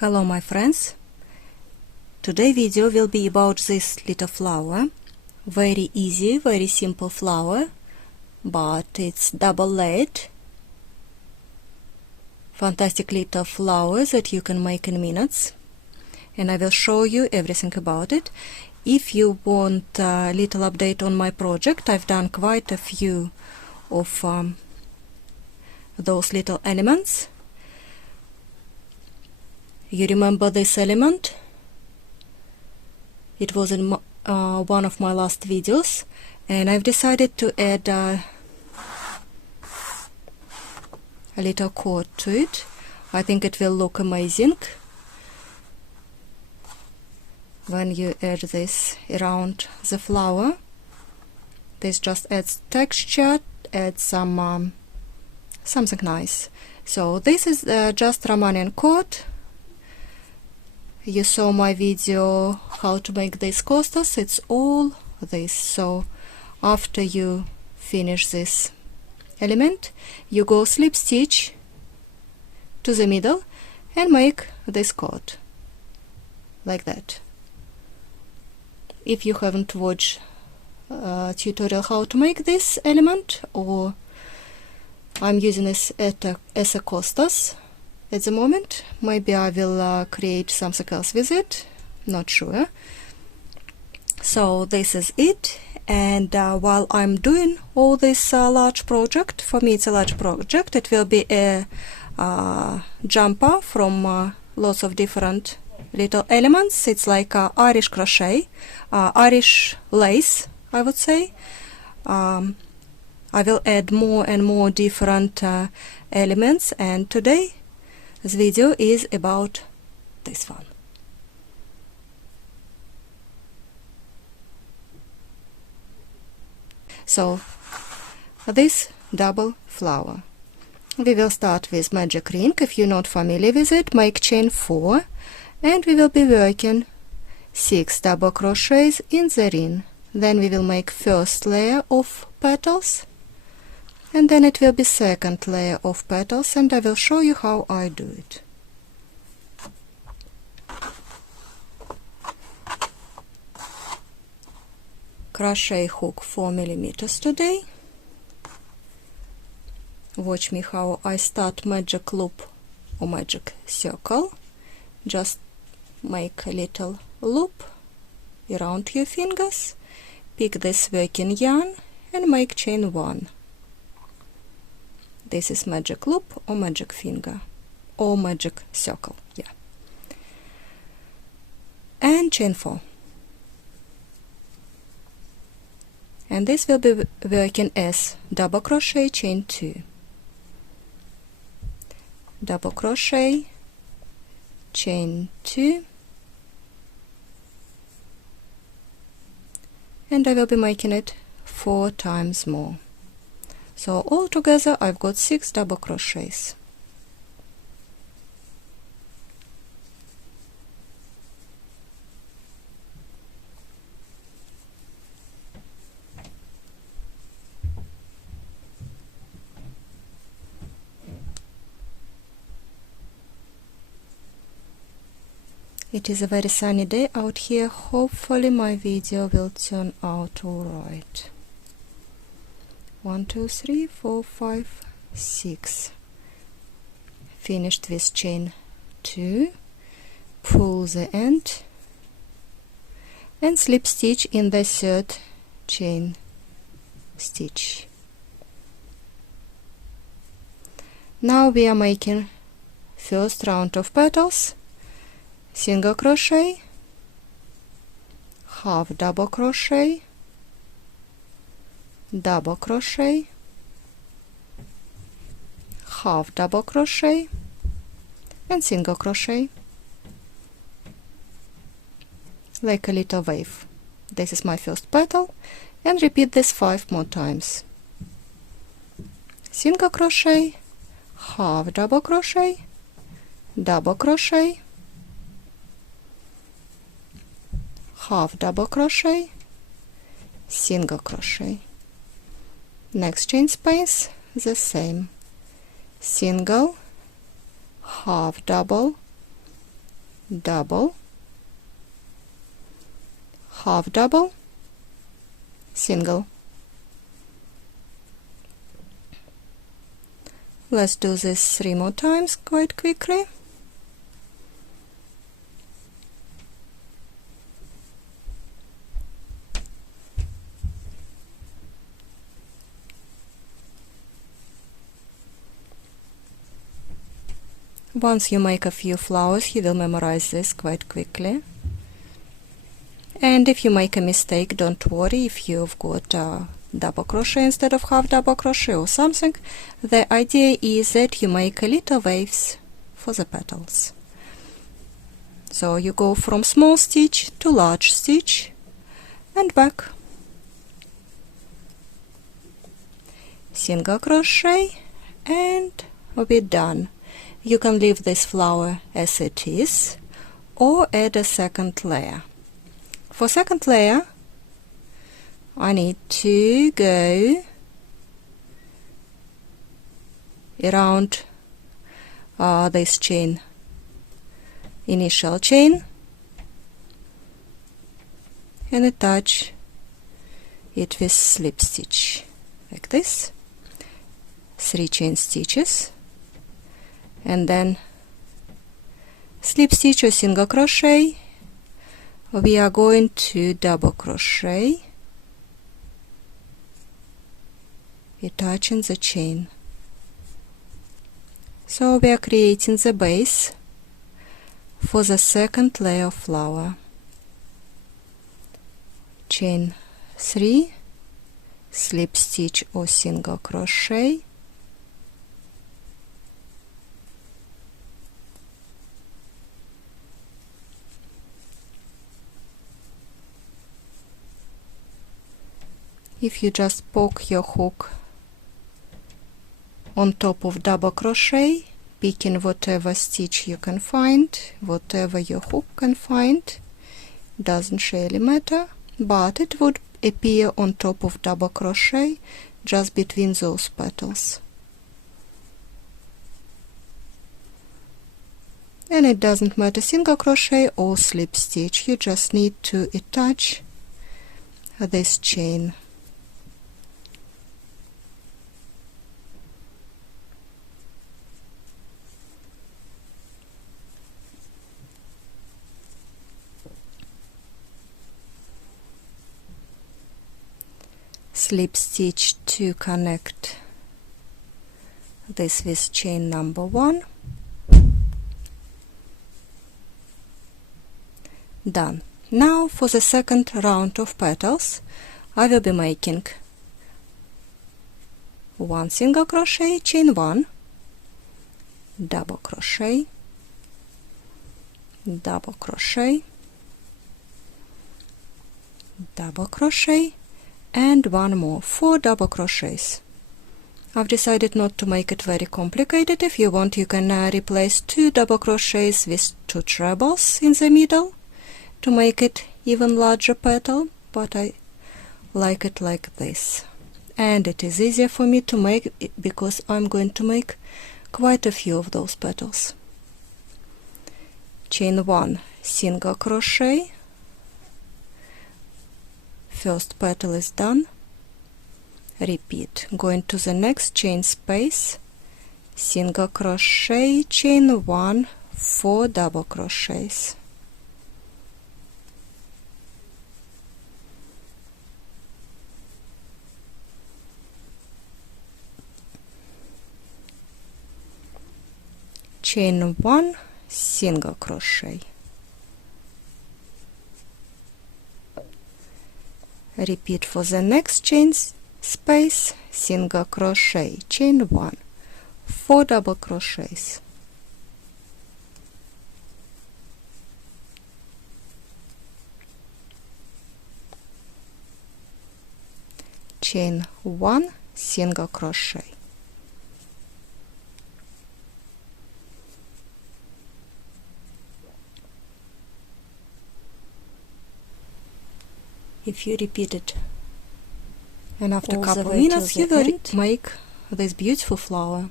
Hello my friends, today video will be about this little flower. Very easy, very simple flower, but it's double layered. Fantastic little flower that you can make in minutes, and I will show you everything about it. If you want a little update on my project, I've done quite a few of those little elements. You remember this element? It was in one of my last videos, and I've decided to add a little cord to it. I think it will look amazing when you add this around the flower. This just adds texture, adds some something nice. So this is just Romanian cord. You saw my video how to make these coasters. It's all this. So after you finish this element, you go slip stitch to the middle and make this cord like that. If you haven't watched a tutorial how to make this element, or I'm using this as a coasters at the moment, maybe I will create something else with it, not sure. So this is it, and while I'm doing all this large project, for me it's a large project, it will be a jumper from lots of different little elements. It's like Irish crochet, Irish lace, I would say. I will add more and more different elements, and today this video is about this one. So this double flower, we will start with magic ring. If you're not familiar with it, make chain 4, and we will be working 6 double crochets in the ring. Then we will make first layer of petals, and then it will be second layer of petals, and I will show you how I do it. Crochet hook 4 millimeters today. Watch me how I start magic loop or magic circle. Just make a little loop around your fingers, pick this working yarn and make chain 1. This is magic loop or magic finger or magic circle, yeah. And chain 4. And this will be working as double crochet, chain 2, double crochet, chain 2, and I will be making it 4 times more. So altogether I've got 6 double crochets. It is a very sunny day out here. Hopefully my video will turn out alright. 1, 2, 3, 4, 5, 6. Finished with chain 2, pull the end and slip stitch in the 3rd chain stitch. Now we are making first round of petals. Single crochet, half double crochet, double crochet, half double crochet and single crochet, like a little wave. This is my first petal, and repeat this 5 more times. Single crochet, half double crochet, double crochet, half double crochet, single crochet. Next chain space, the same. Single, half double, double, half double, single. Let's do this 3 more times quite quickly. Once you make a few flowers, you will memorize this quite quickly. And if you make a mistake, don't worry if you've got a double crochet instead of half double crochet or something. The idea is that you make a little waves for the petals. So you go from small stitch to large stitch and back. Single crochet and we're done. You can leave this flower as it is or add a second layer. For second layer, I need to go around this chain, initial chain, and attach it with slip stitch like this, 3 chain stitches, and then slip stitch or single crochet. We are going to double crochet, attaching the chain. So we are creating the base for the second layer of flower. Chain 3, slip stitch or single crochet, if you just poke your hook on top of double crochet, picking whatever stitch you can find, whatever your hook can find, doesn't really matter, but it would appear on top of double crochet just between those petals. And it doesn't matter single crochet or slip stitch, you just need to attach this chain. Slip stitch to connect this with chain number 1. Done. Now for the second round of petals, I will be making 1 single crochet, chain 1, double crochet, double crochet, double crochet, and 1 more, 4 double crochets. I've decided not to make it very complicated. If you want, you can replace 2 double crochets with 2 trebles in the middle to make it even larger petal, but I like it like this. And it is easier for me to make it because I'm going to make quite a few of those petals. Chain 1, single crochet, first petal is done. Repeat, going to the next chain space, single crochet, chain 1, 4 double crochets. Chain 1, single crochet. Repeat for the next chain space, single crochet, chain 1, 4 double crochets. Chain 1, single crochet. If you repeat it, and after a couple minutes you will make this beautiful flower.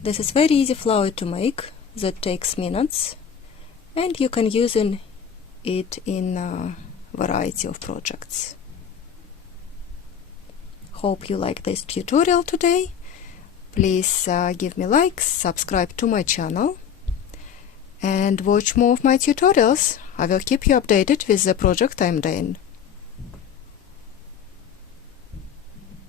This is very easy flower to make, that takes minutes. and you can use it in a variety of projects. Hope you like this tutorial today. Please give me likes, subscribe to my channel, and watch more of my tutorials. I will keep you updated with the project I'm doing.